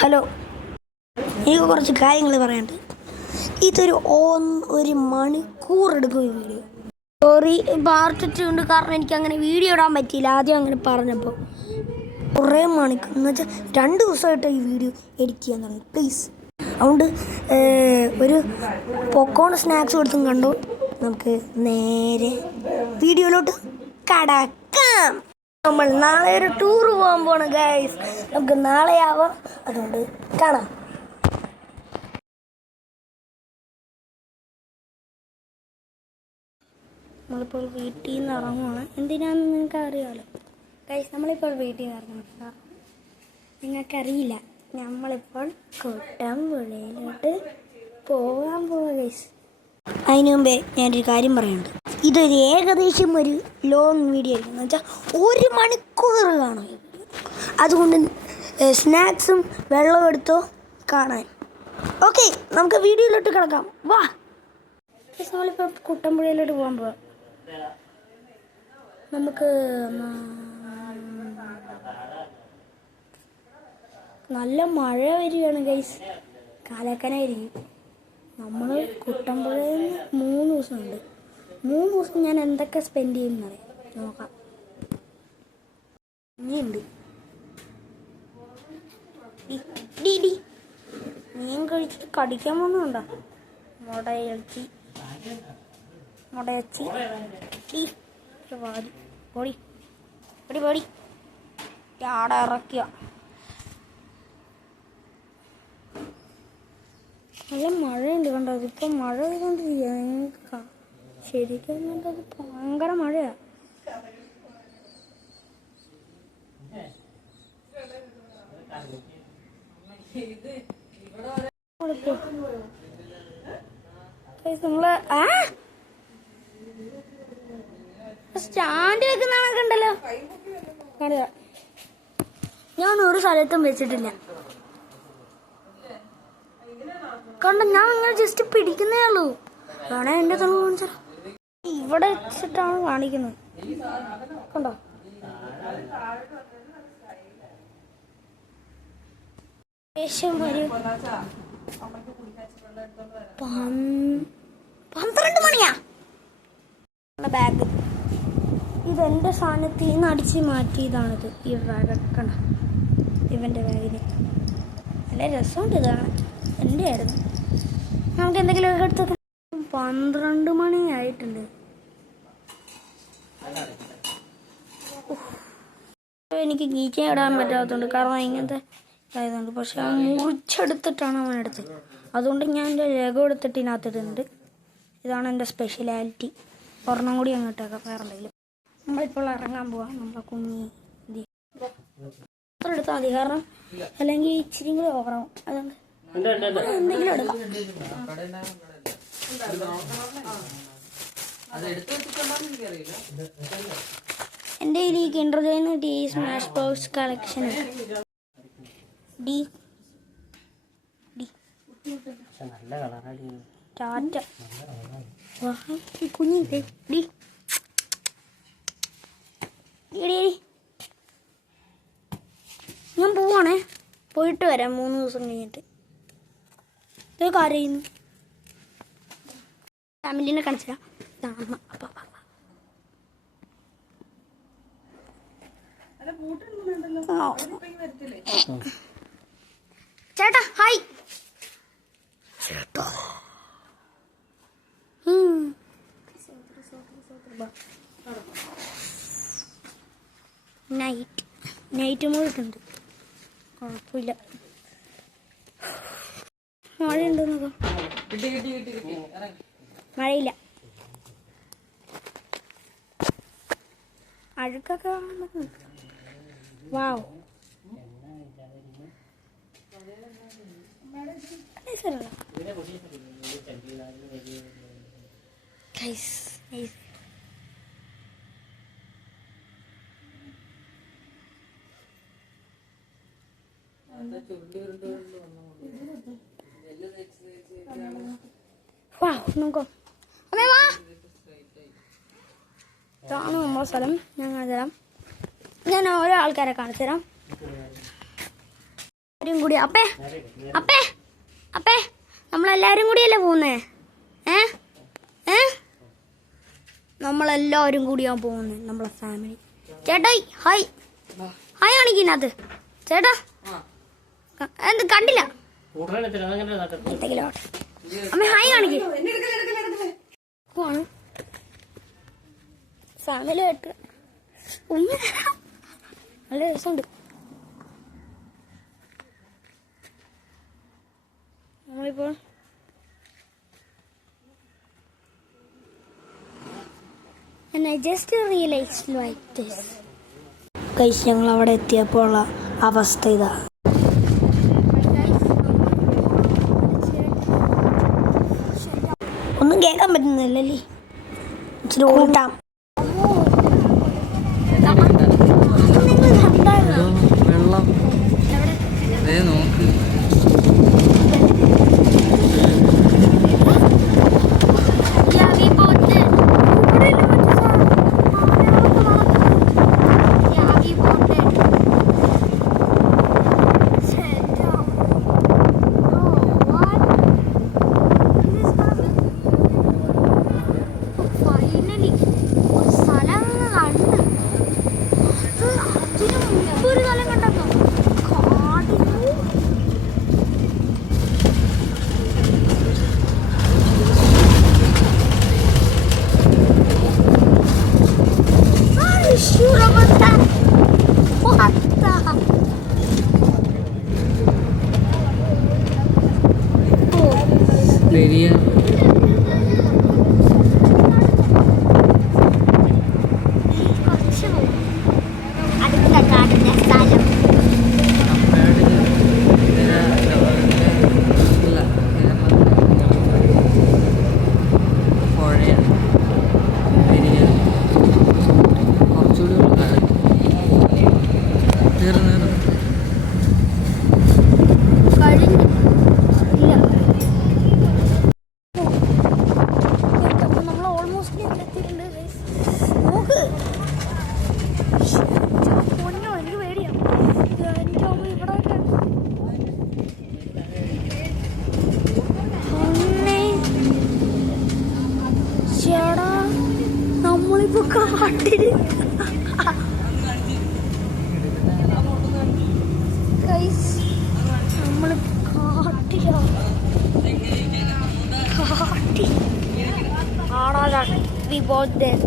Hello, എനിക്ക് കുറച്ച് കാര്യങ്ങൾ പറയാനുണ്ട്. ഇതൊരു 1 മണിക്കൂർ എടുക്കും ഈ വീഡിയോ. സോറി, പാർട്ടിട്ടുണ്ട്, കാരണം എനിക്ക് അങ്ങനെ വീഡിയോ ഇടാൻ പറ്റിയില്ല. ആദ്യം അങ്ങനെ പറഞ്ഞപ്പോൾ കുറേ മണിക്കൂർ എന്ന് വെച്ചാൽ 2 ദിവസമായിട്ട് ഈ വീഡിയോ എഡിറ്റ് ചെയ്യാൻ തുടങ്ങി. പ്ലീസ്, അതുകൊണ്ട് ഒരു പോപ്കോൺ സ്നാക്സ് കൊടുത്തും കണ്ടു. നമുക്ക് നേരെ വീഡിയോയിലോട്ട് കടക്കാം. നമ്മൾ നാളെ ഒരു ടൂർ പോകാൻ പോകണം ഗൈസ്. നമുക്ക് നാളെ ആവാം, അതുകൊണ്ട് കാണാം. നമ്മളിപ്പോൾ വീട്ടിൽ നിന്ന് ഇറങ്ങുവാണ്. എന്തിനാണെന്ന് നിങ്ങൾക്ക് അറിയാമല്ലോ ഗൈസ്. നമ്മളിപ്പോൾ വീട്ടിൽ നിന്ന് ഇറങ്ങുന്നത് നിങ്ങൾക്കറിയില്ല. നമ്മളിപ്പോൾ കുട്ടമ്പുഴയിലോട്ട് പോകാൻ പോവാം ഗൈസ്. അതിനു മുമ്പേ ഞാനൊരു കാര്യം പറയാനുണ്ട്. ഇതൊരു ഏകദേശം ഒരു ലോങ് വീഡിയോ ആയിരിക്കും. എന്ന് വെച്ചാൽ 1 മണിക്കൂർ കാണും. അതുകൊണ്ട് സ്നാക്സും വെള്ളവും എടുത്തോ കാണാൻ. ഓക്കെ, നമുക്ക് വീഡിയോയിലോട്ട് കിടക്കാം. വാ, നമ്മളിപ്പോൾ കുട്ടമ്പുഴയിലോട്ട് പോകാൻ പോവാം. നമുക്ക് നല്ല മഴ വരികയാണ് ഗൈസ്. കാലക്കനായിരിക്കും. നമ്മൾ കുട്ടമ്പുഴയിൽ 3 ദിവസമുണ്ട്. 3 ദിവസം ഞാൻ എന്തൊക്കെ സ്പെൻഡ് ചെയ്യുന്നറിയാം. നോക്കാം. ഇനിയുണ്ട് മീൻ കഴിച്ചിട്ട് കടിക്കാൻ പോകുന്നുണ്ടോ? മുടയച്ചി വാരി പൊടി പൊടി പൊടി ആടെ ഇറക്കിയ നല്ല മഴയുണ്ട്. കണ്ടോ, അതിപ്പോൾ മഴ പെയ്തുകൊണ്ടിരിക്കുക. ശരിക്കും കണ്ടത് ഭയങ്കര മഴയാ. നമ്മള് സ്റ്റാൻഡ് വെക്കുന്നതൊക്കെ ഉണ്ടല്ലോ. ഞാൻ ഒരു സ്ഥലത്തും വെച്ചിട്ടില്ല. കണ്ട, ഞാൻ അങ്ങനെ ജസ്റ്റ് പിടിക്കുന്നേ ഉള്ളൂ. വേണേ എന്റെ തണു കാണിച്ചാ. ഇവിടെ വെച്ചിട്ടാണ് കാണിക്കുന്നത്. കണ്ടോ, ഏകദേശം ഒരു 12 മണിയാ. ബാഗ് ഇതെന്റെ സാധനത്തിൽ നിന്ന് അടിച്ച് മാറ്റിയതാണിത്. ഈ ബാഗ് കണ്ട, ഇവന്റെ ബാഗിന് നല്ല രസമുണ്ട്. ഇതാണ് എൻ്റെ ആയിരുന്നു. നമുക്ക് എന്തെങ്കിലും ഒക്കെ എടുത്ത് 12 മണിയായിട്ടുണ്ട്. എനിക്ക് ഗീച്ച ഇടാൻ പറ്റാത്തതുകൊണ്ട്, കാരണം ഇങ്ങനത്തെ ഇതായതുകൊണ്ട്. പക്ഷെ ആ മുറിച്ചെടുത്തിട്ടാണ് അവൻ എടുത്തത്. അതുകൊണ്ട് ഞാൻ എൻ്റെ ലഗോ എടുത്തിട്ട് ഇതിനകത്തിട്ടുണ്ട്. ഇതാണ് എൻ്റെ സ്പെഷ്യലാലിറ്റി. ഒരെണ്ണം കൂടി അങ്ങോട്ടേക്കാം, വേറെ എന്തെങ്കിലും. നമ്മളിപ്പോൾ ഇറങ്ങാൻ പോവാം. നമ്മളെ കുഞ്ഞി അത്ര എടുത്താൽ മതി, കാരണം അല്ലെങ്കിൽ ഇച്ചിരി കൂടി ഓവറാവും. അതുകൊണ്ട് എന്തെങ്കിലും എടുക്കാം. എൻ്റെ കയ്യിൽ ഈ കിൻഡർ ജോയ്ന്ന് ഡി സ്മാഷ് ബോക്സ് കളക്ഷൻ ടാറ്റ കുഞ്ഞില്ലേ ഡി. ഞാൻ പോവാണേ, പോയിട്ട് വരാം 3 ദിവസം കഴിഞ്ഞിട്ട്. ഇത് കരയുന്നു. ഫാമിലിനെ കാണിച്ചാ. ചേട്ടാ ഹായ്. ചേട്ടാ നൈറ്റ് മോഡിട്ടുണ്ട്. കുഴപ്പമില്ല. മഴയുണ്ട് നോക്കാം. മഴയില്ല. അഴുക്കൊക്കെ വാവ്. നോക്കോ, അമ്മേ വാ. ഇതാണ് നമ്മുടെ സ്ഥലം. ഞാൻ കാണിച്ചു തരാം. ഞാൻ ഓരോ ആൾക്കാരെ കാണിച്ചു തരാം. കൂടി അപ്പേ അപ്പേ അപ്പേ നമ്മളെല്ലാവരും കൂടിയല്ലേ പോകുന്നേ? നമ്മളെല്ലാവരും കൂടിയാണ് പോകുന്നത്, നമ്മളെ ഫാമിലി. ചേട്ടായി ഹായ് ഹായ് കാണിക്കുന്നത് ചേട്ടാ. എന്ത് കണ്ടില്ല? അമ്മ ഹായ് കാണിക്കും. ഫാമിലി ആയിട്ട് നല്ല രസമുണ്ട്. നമ്മളിപ്പോൾ And I just realized like this. Guys ഞങ്ങൾ അവിടെ എത്തിയപ്പോൾ ഉള്ള അവസ്ഥ ഇതാ. ഒന്നും കേൾക്കാൻ പറ്റുന്നില്ലല്ലേ? ഇച്ചിരി ഓട്ടാം. വെള്ളം നോക്ക്. We bought them.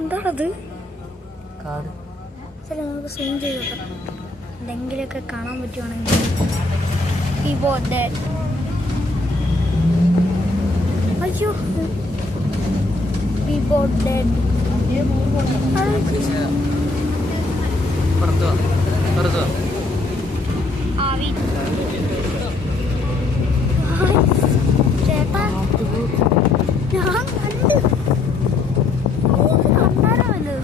എന്താണത്? ശരി, നമുക്ക് സൂം ചെയ്തോട്ടെ, എന്തെങ്കിലുമൊക്കെ കാണാൻ പറ്റുവാണെങ്കിൽ. We bought that. അയ്യോ, we bought that. ചേട്ടാ ഞാൻ കണ്ടു. കണ്ടാരോ അത്?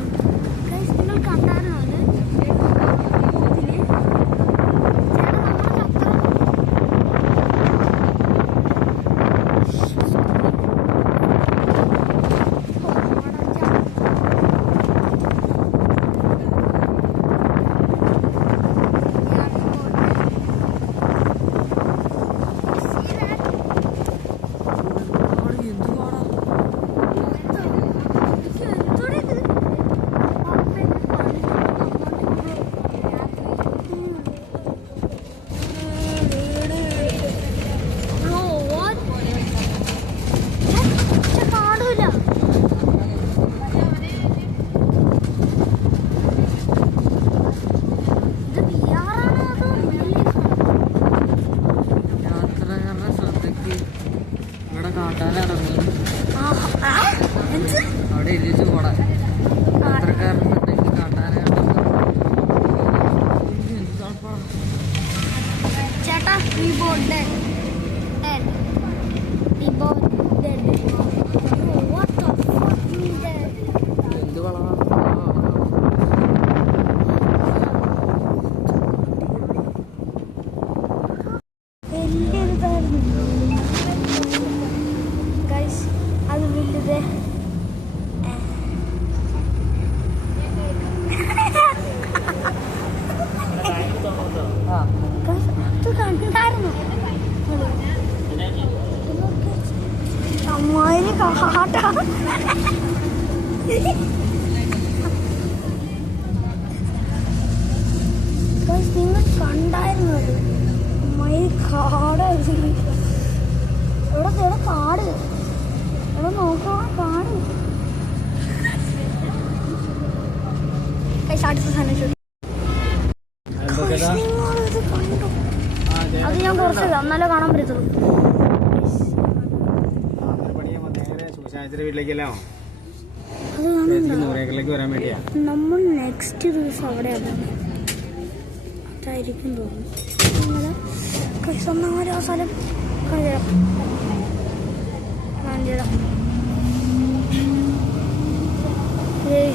നിങ്ങൾ കണ്ടാരോ അത്? അവിടെ എഴുതിച്ചു പോടാ. ചേട്ടാ we bought that. We bought that. What the fuck is that? എന്ത് വളവാ? ഗൈസ് അത് വലുത് നിങ്ങൾ കണ്ടായിരുന്നത് മൈ കാട് ഇവിടെ കാട് ഇവിടെ നോക്കാം കാട് അടുത്ത സാധനം നിങ്ങളിത് കണ്ടു അത് ഞാൻ കുറച്ച് എന്നാലേ കാണാൻ പറ്റത്തുള്ളൂ. നമ്മൾ നെക്സ്റ്റ് ദിവസം അവിടെയാണ് അതായിരിക്കും തോന്നുന്നു. ആ സ്ഥലം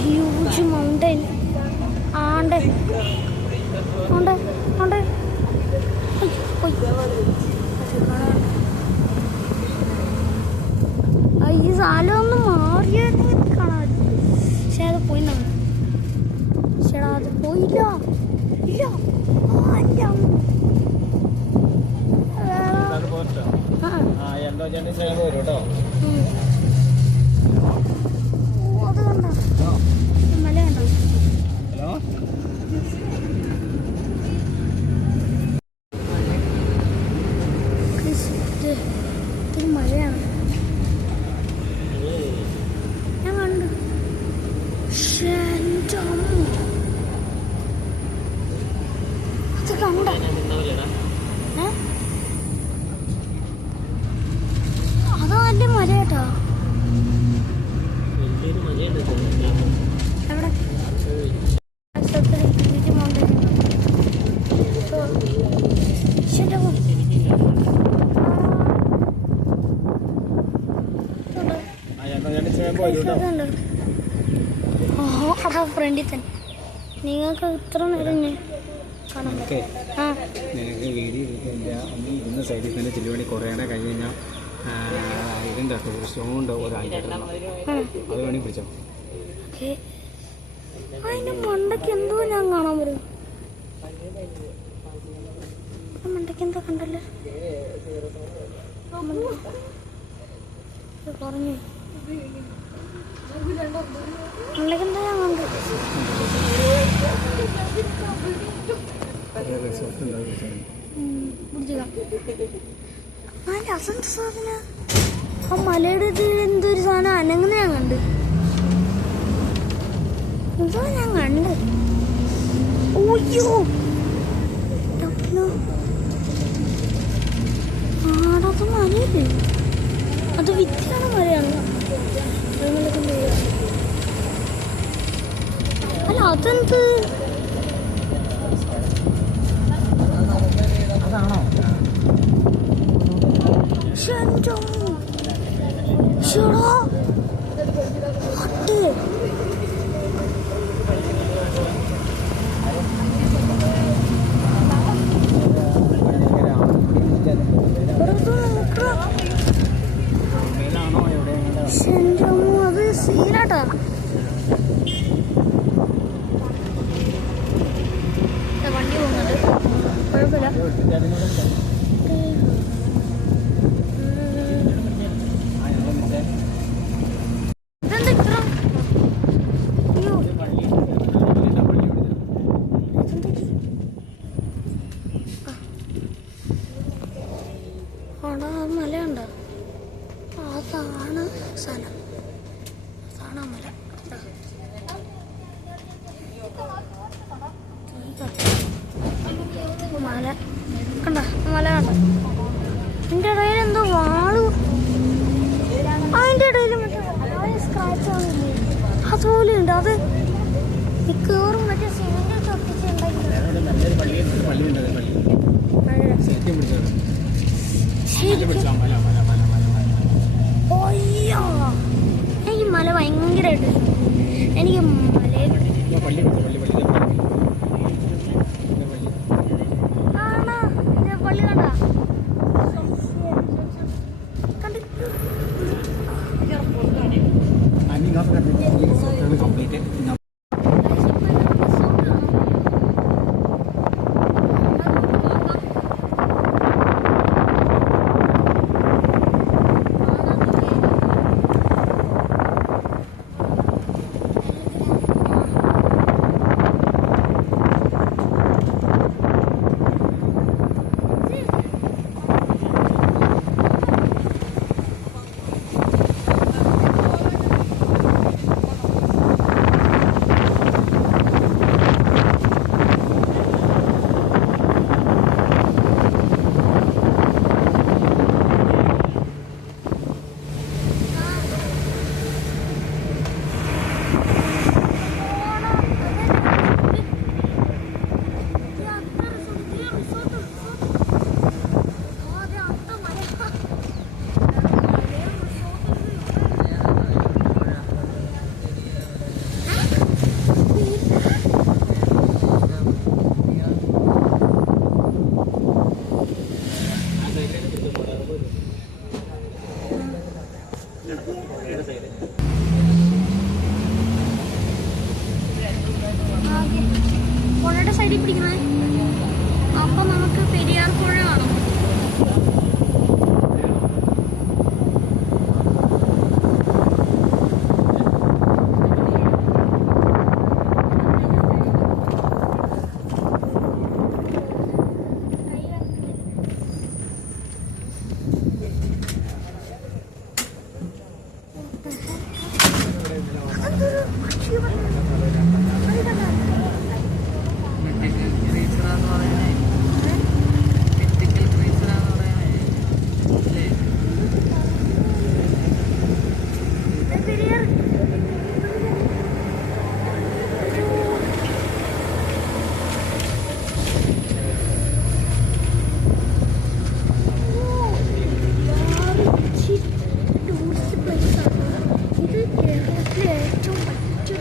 ഹ്യൂജ് മൗണ്ടൻ ആണ്ട് ഉണ്ട് ഉണ്ട് ഈ സ്ഥലം ഒന്ന് മാറിയായിരുന്നു കാണാൻ. പക്ഷെ അത് പോയി ചേടാ അത് പോയില്ല ഇല്ല അത് കണ്ടോ മല കണ്ടോ? ഇതൊരു മലയാണ്. ഞാൻ കണ്ടു അത് കണ്ട അത് നല്ല മല കേട്ടോ. എവിടെ അതാ ഫ്രണ്ടിൽ തന്നെ. നിങ്ങൾക്ക് ഇത്ര നേരം ഞാൻ കാണാൻ നിനക്ക് വീഡിയോ എടുക്കില്ല ഒന്ന് ഇരുന്ന സൈഡിൽ തന്നെ ചെല്ലുപണി കുറേണ കഴിഞ്ഞ് കഴിഞ്ഞാൽ ഇതിൻ്റെ ഒരു സ്റ്റോണ്ട് ഒരാഴ്ച അത് വേണമെങ്കിൽ പിടിച്ചോ. അതിന്റെ മണ്ടയ്ക്ക് എന്തോ ഞാൻ കാണാൻ വരും. മണ്ടയ്ക്ക് എന്തോ കണ്ടല്ലേ പറഞ്ഞു. മണ്ടയ്ക്ക് എന്തോ ഞാൻ കണ്ടു. അതിന്റെ അസന്ത സാധന ആ മലയുടെ എന്തൊരു സാധനം അനങ്ങുന്ന ഞാൻ കണ്ട്. എന്തോ ഞാൻ കണ്ട്. ഓയ്യോ ആടത് മലയല്ലേ? അത് വിദ്യയാണ് മലയാണ്. അല്ല അതെന്ത് അതാണോ? അത് സീനാട്ടാ. വണ്ടി പോകുന്നുണ്ട് കുഴപ്പമില്ല. ഇതെന്താ ഇത്ര അയ്യോ ആടാ അത് മലയുണ്ടോ? അതാണ് സ്ഥലം. അതാണ് മല. മല കണ്ട മല കണ്ട. അതിൻ്റെ ഇടയിൽ എന്തോ വാള്. അതിൻ്റെ ഇടയിൽ മറ്റേ സ്ക്രാച്ച് ആവില്ലേ അതുപോലെ ഉണ്ട്. അത് മിക്കവാറും മറ്റേ സിമെന്റ് തൊട്ടിച്ചുണ്ടാക്കി. അയ്യോ എനിക്ക് മല ഭയങ്കരമായിട്ട് എനിക്ക് മലയിൽ ആണോ പള്ളി കണ്ട കംപ്ലീറ്റ് മീൻ പിടിക്കണേ. അപ്പൊ നമുക്ക് പെരിയാർ പുഴ കാണാം. ക്രീച്ചറാന്ന് പറയണേ, എത്തിക്കൽ ക്രീച്ചറാന്ന് പറയണേ അല്ലേ? ഇത് കേരളത്തിലെ ഏറ്റവും പച്ച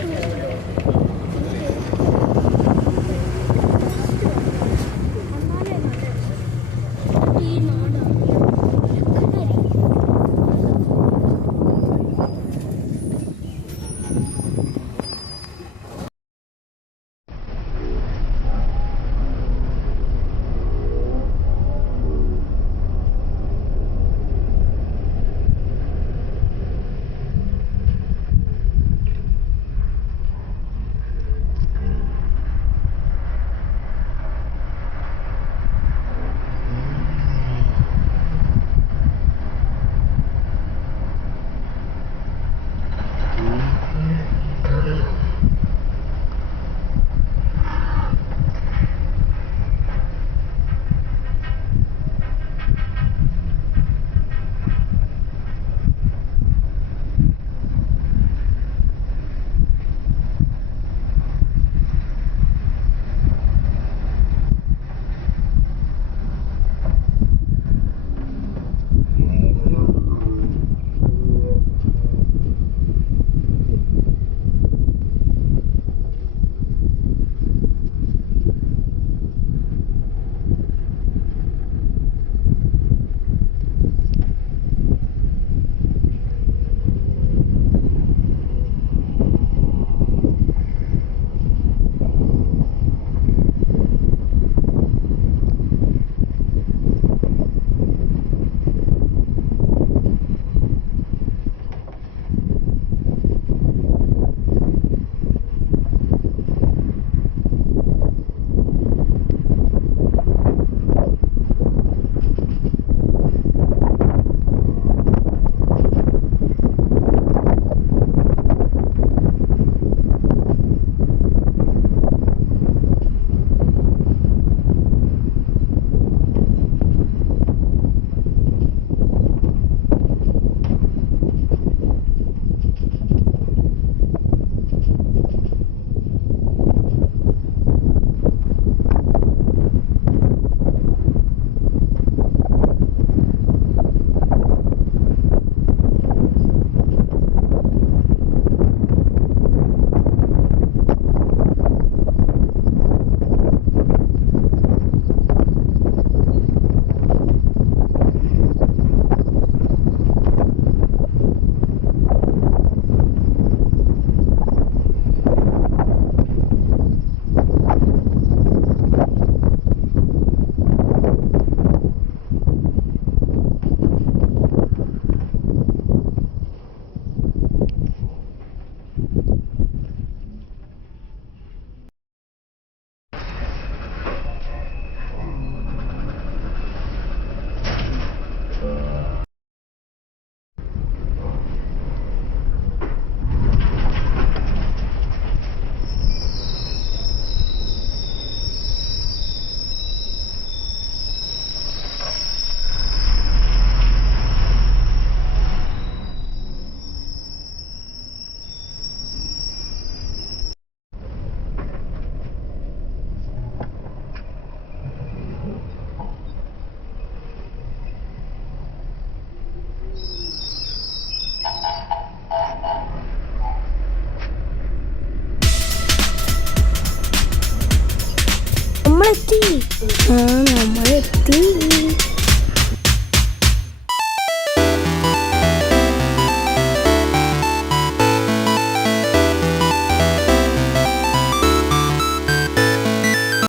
നമ്മളെത്തി. നമ്മളെത്തി.